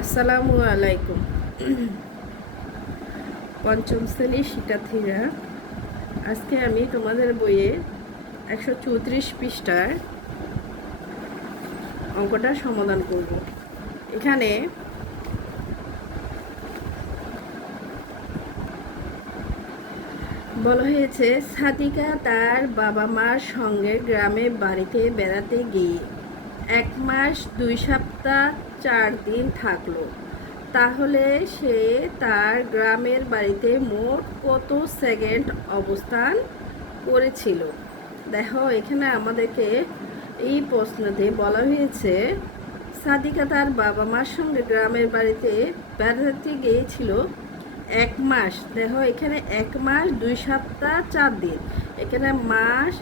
আসসালামু আলাইকুম। পঞ্চম শ্রেণীর শিক্ষার্থীরা, আজকে আমি তোমাদের বইয়ে 134 পৃষ্ঠার অঙ্কটা সমাধান করব। এখানে বলা হয়েছে, সাদিকা তার বাবা মার সঙ্গে গ্রামে বাড়িতে বেড়াতে গিয়ে 1 মাস 2 সপ্তাহ 4 দিন থাকলো। তাহলে সে তার গ্রামের বাড়িতে মোট কত সেকেন্ড অবস্থান করেছিল? দেখো, এখানে আমাদেরকে এই প্রশ্নতে বলা হয়েছে, সাদিকা তার বাবা মার সঙ্গে গ্রামের বাড়িতে বেড়াতে গিয়েছিল 1 মাস। দেখো, এখানে 1 মাস 2 সপ্তাহ 4 দিন, এখানে মাস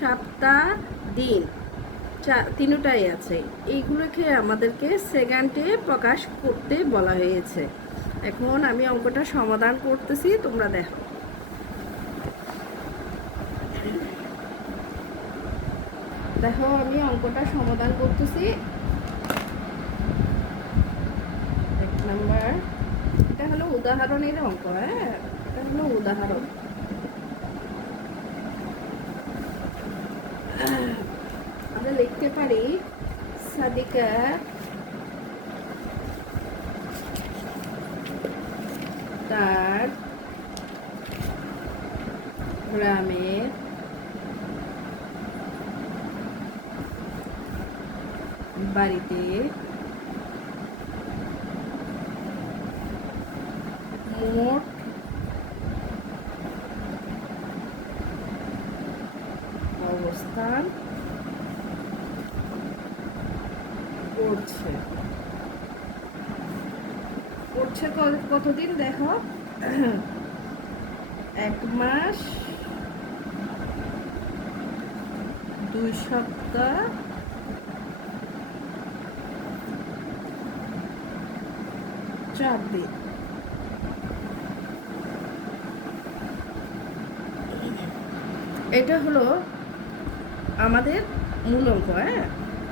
সপ্তাহ দিন তিনটাই আছে। এইগুলোকে আমাদেরকে সেকেন্ডে প্রকাশ করতে বলা হয়েছে। এখন আমি অঙ্কটা সমাধান করতেছি, তোমরা দেখো। দেখো, আমি অঙ্কটা সমাধান করতেছি। 1 নাম্বার, এটা হলো উদাহরণের অঙ্ক। হ্যাঁ, এটা হলো উদাহরণ। আমরা লিখতে পারি, সাদিকা তার গ্রামের বাড়িতে মোট অবস্থান করছে কতদিন? দেখো, 1 মাস 2 সপ্তাহ 4 দিন। এটা হলো আমাদের মূল অঙ্ক। হ্যাঁ,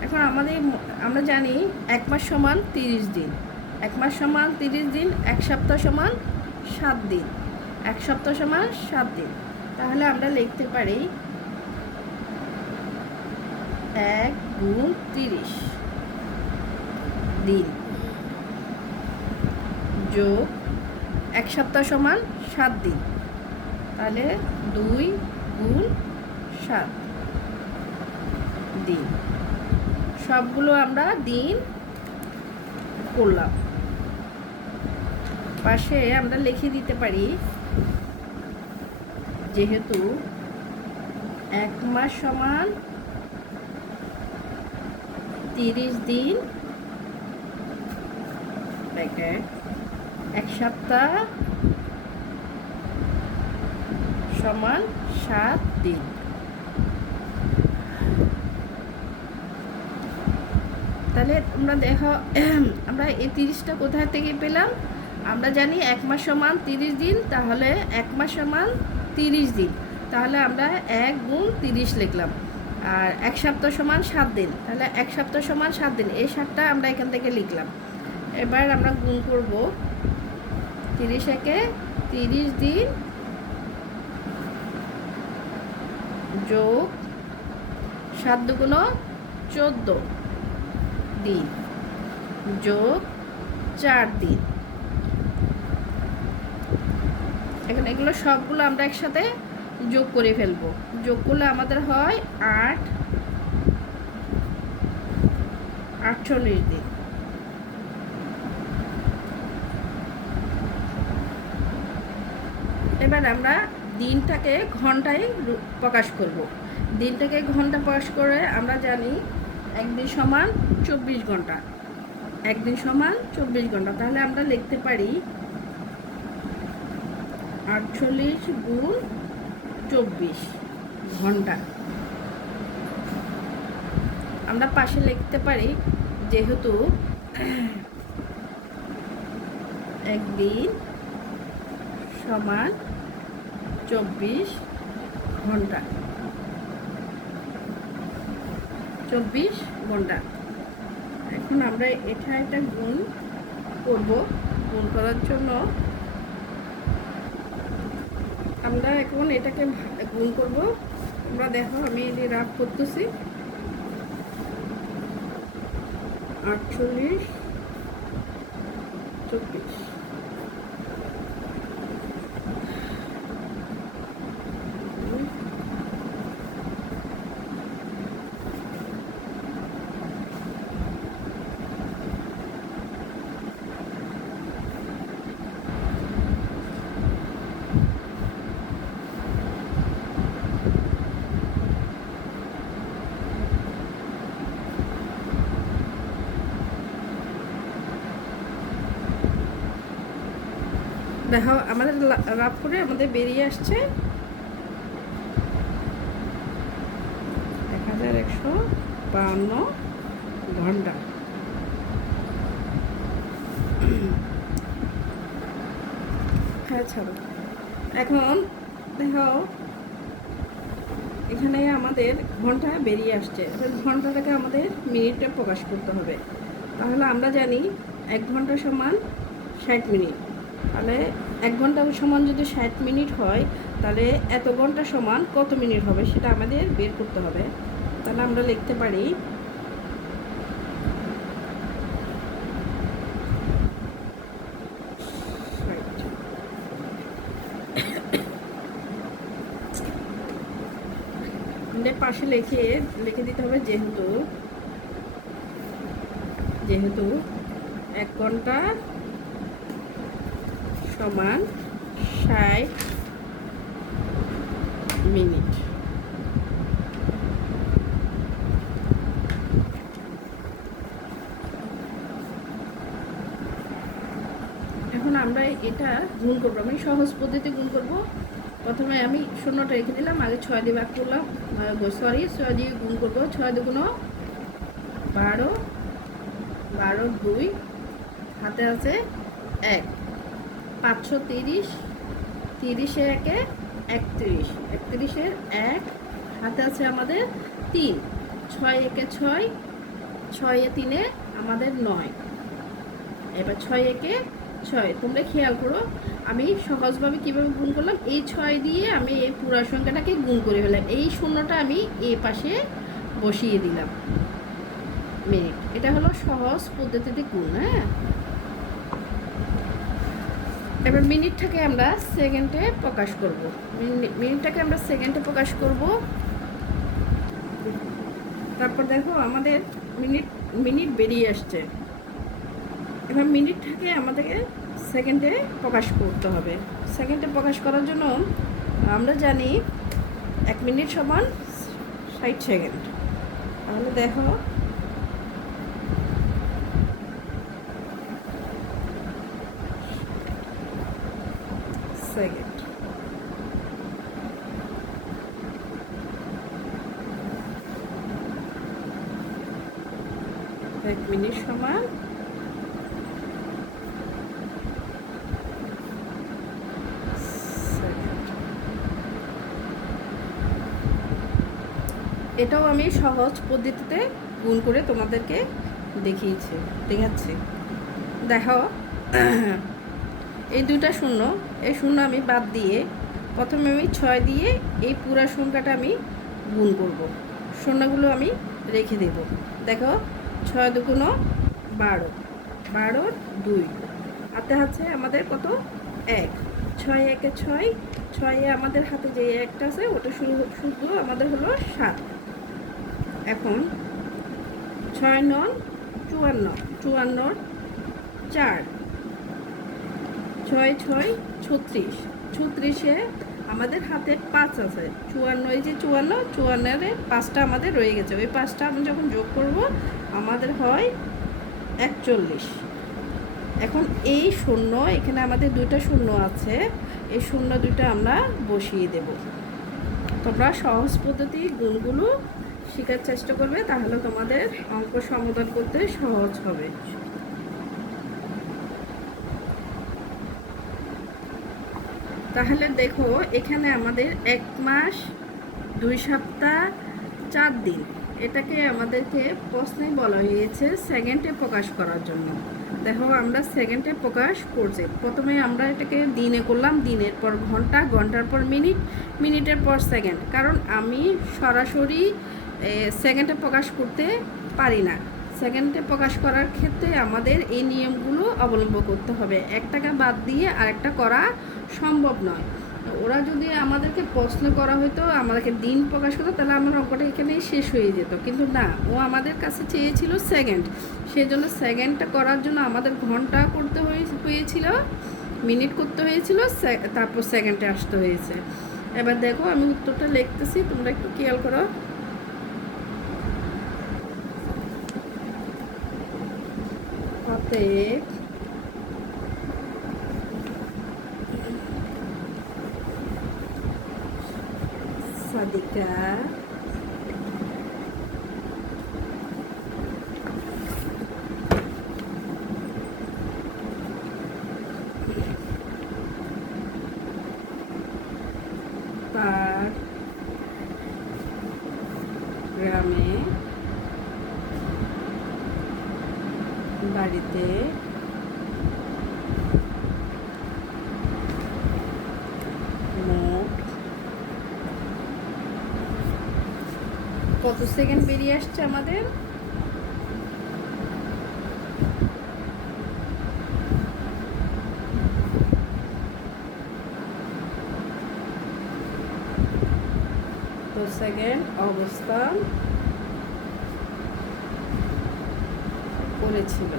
এখন আমরা জানি 1 মাস সমান 30 দিন, 1 মাস সমান 30 দিন, 1 সপ্তাহ সমান 7 দিন, 1 সপ্তাহ সমান 7 দিন। তাহলে আমরা লিখতে পারি 1 গুণ 30 দিন যোগ 1 সপ্তাহ সমান 7 দিন, তাহলে 2 গুণ 7 দিন। সবগুলো আমরা দিন করলাম। পাশে আমরা লিখে দিতে পারি, যেহেতু 1 মাস সমান 30 দিন, 1 সপ্তাহ সমান 7 দিন। তাহলে তোমরা দেখো, আমরা এই 30টা কোথা থেকে পেলাম? আমরা জানি 1 মাস সমান 30 দিন, তাহলে 1 মাস সমান 30 দিন, তাহলে আমরা 1 গুণ 30 লিখলাম। আর 1 সপ্তাহ সমান 7 দিন, তাহলে 1 সপ্তাহ সমান 7 দিন, এই 7টা আমরা এখান থেকে লিখলাম। এবার আমরা গুণ করব, 30 একে 30 দিন যোগ 7 দুগুণ 14 দিন যোগ 4 দিন। এখন এগুলো সবগুলো আমরা একসাথে যোগ করে ফেলবো। যোগ করলে আমাদের হয় 48 দিন। এবার আমরা দিনটাকে ঘন্টায় প্রকাশ করব। দিনটাকে ঘন্টা প্রকাশ করে আমরা জানি একদিন সমান 24 ঘন্টা, একদিন সমান 24 ঘন্টা। তাহলে আমরা লিখতে পারি 48 গুণ 24 ঘন্টা। আমরা পাশে লিখতে পারি, যেহেতু একদিন সমান 24 ঘন্টা, 24 ঘন্টা। এখন আমরা এটা গুণ করব। গুণ করার জন্য আমরা এখন এটাকে গুণ করব। তোমরা দেখো আমি এই রাফ করতেছি। 48 24 দেখো আমাদের রাফ করে আমাদের বেরিয়ে আসছে 1152 ঘন্টা। হ্যাঁ ছাড়ো। এখন দেখো এখানে আমাদের ঘন্টা বেরিয়ে আসছে। এবার ঘন্টাটাকে আমাদের মিনিটে প্রকাশ করতে হবে। তাহলে আমরা জানি 1 ঘন্টা সমান 60 মিনিট। তাহলে 1 ঘন্টা সমান যদি 60 মিনিট হয়, তাহলে এত ঘন্টা সমান কত মিনিট হবে সেটা আমাদের বের করতে হবে। তাহলে আমরা লিখতে পারি পাশে লিখে দিতে হবে, যেহেতু 1 ঘন্টা সমান 60 মিনিট। এখন আমরা এটা গুণ করবো, আমি সহজ পদ্ধতি গুণ করব। প্রথমে আমি শূন্যটা রেখে দিলাম, আগে 6 দিয়ে ভাগ করলাম, 6 দিয়ে গুণ করবো। 6 দুগুণ 12, 12 2, হাতে আছে 1, 530, 30 একে 31, 31 1, হাতে আছে আমাদের 3, 6 একে 6, 6 3 আমাদের 9। এবার 6 একে 6, তোমরা খেয়াল করো আমি সহজভাবে কিভাবে গুণ করলাম। এই 6 দিয়ে আমি এই পুরো সংখ্যাটাকে গুণ করে ফেললাম, এই শূন্যটা আমি এই পাশে বসিয়ে দিলাম মিনিট। এটা হলো সহজ পদ্ধতিতে গুণ। হ্যাঁ, এবার মিনিটটাকে আমরা সেকেন্ডে প্রকাশ করব। মিনিটটাকে আমরা সেকেন্ডে প্রকাশ করব। তারপর দেখো আমাদের মিনিট বেরিয়ে আসছে। এবার মিনিটটাকে আমাদেরকে সেকেন্ডে প্রকাশ করতে হবে। সেকেন্ডে প্রকাশ করার জন্য আমরা জানি 1 মিনিট সমান 60 সেকেন্ড। তাহলে দেখো সেকেন্ড, এক মিনিট সমান এটাও আমি সহজ পদ্ধতিতে গুণ করে তোমাদেরকে দেখাচ্ছি। দেখো এই দুইটা শূন্য, এই শূন্য আমি বাদ দিয়ে প্রথমে আমি 6 দিয়ে এই পুরা সংখ্যাটা আমি গুণ করব। শূন্যগুলো আমি রেখে দেব। দেখো 6 দুগুণ 12, 12 2, হাতে আছে আমাদের কত 1, 6 একে 6, 6 আমাদের হাতে যে একটা আছে ওটা শুধু আমাদের হলো 7। এখন 6 9 54, 54 4, 6 6 36, 36-এ আমাদের হাতে 5 আছে। 54, এই যে 54, 54-এর 5টা আমাদের রয়ে গেছে। ওই 5টা আমি যখন যোগ করব আমাদের হয় 41। এখন এই শূন্য, এখানে আমাদের দুইটা শূন্য আছে, এই শূন্য দুইটা আমরা বসিয়ে দেব। তোমরা সহজ পদ্ধতি গুণগুলো শেখার চেষ্টা করবে, তাহলে তোমাদের অঙ্ক সমাধান করতে সহজ হবে। তাহলে দেখো এখানে আমাদের 1 মাস 2 সপ্তাহ 4 দিন, এটাকে আমাদেরকে প্রশ্নে বলা হয়েছে সেকেন্ডে প্রকাশ করার জন্য। দেখো আমরা সেকেন্ডে প্রকাশ করছি। প্রথমে আমরা এটাকে দিনে করলাম, দিনের পর ঘন্টা, ঘন্টার পর মিনিট, মিনিটের পর সেকেন্ড। কারণ আমি সরাসরি সেকেন্ডে প্রকাশ করতে পারি না। সেকেন্ডে প্রকাশ করার ক্ষেত্রে আমাদের এই নিয়মগুলো অবলম্বন করতে হবে। একটাকে বাদ দিয়ে আরেকটা করা সম্ভব নয়। ওরা যদি আমাদেরকে প্রশ্ন করা হতো, আমাদেরকে দিন প্রকাশ করতো, তাহলে আমার অঙ্কটা এখানেই শেষ হয়ে যেত। কিন্তু না, ও আমাদের কাছে চেয়েছিল সেকেন্ড। সেই জন্য সেকেন্ডটা করার জন্য আমাদের ঘন্টা করতে হয়েছিল, মিনিট করতে হয়েছিল, তারপর সেকেন্ডে আসতে হয়েছে। এবার দেখো আমি উত্তরটা লিখতেছি, তোমরা একটু খেয়াল করো। অতএব সাদিকা তার গ্রামে বাড়িতে মোট কত সেকেন্ড বেরিয়ে আসছে আমাদের? তো সেকেন্ড অবস্থান করেছিল।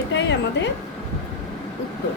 এটাই আমাদের উত্তর।